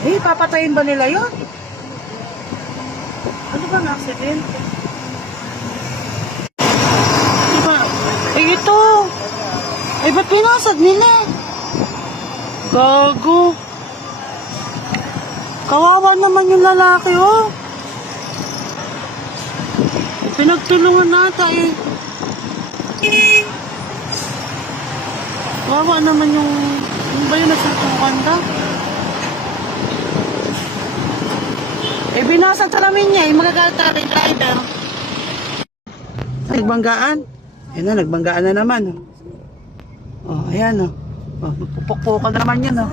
Papatayin ba nila yun? Ano ba na accident? Diba? Ito. Ba't pinasag nila? Gago. Kawawa naman yung lalaki, oh. Pinagtulungan nata, eh. Kawawa naman yung ba yung nagsutukan ka? Binasag salamin niya, magagalit talaga yung driver. Nagbanggaan? Ayan na, nagbanggaan na naman. Oh, ayan, oh. Pupukpukan na naman yun, oh.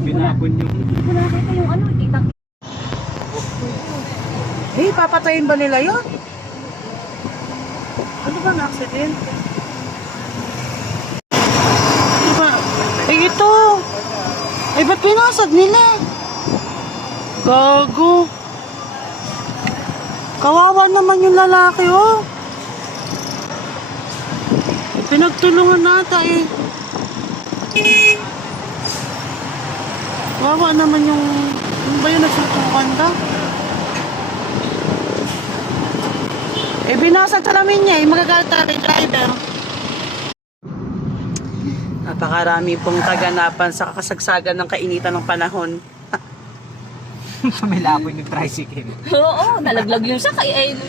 Binabon yung... Nakita yung ano, kitang... Papatayin ba nila yun? Ano ba na accident? Diba? Ito. Ba't pinasag nila? Gago. Kawawa naman yung lalaki, oh. Pinagtulungan nata, eh. Kawawa naman yung ba yung nagsutukan ka? Binasag salamin niya, magagalit talaga yung driver. Napakarami pong kaganapan sa kasagsagan ng kainitan ng panahon. May lapon yung tricycle. Oo, nalaglag yung sakay.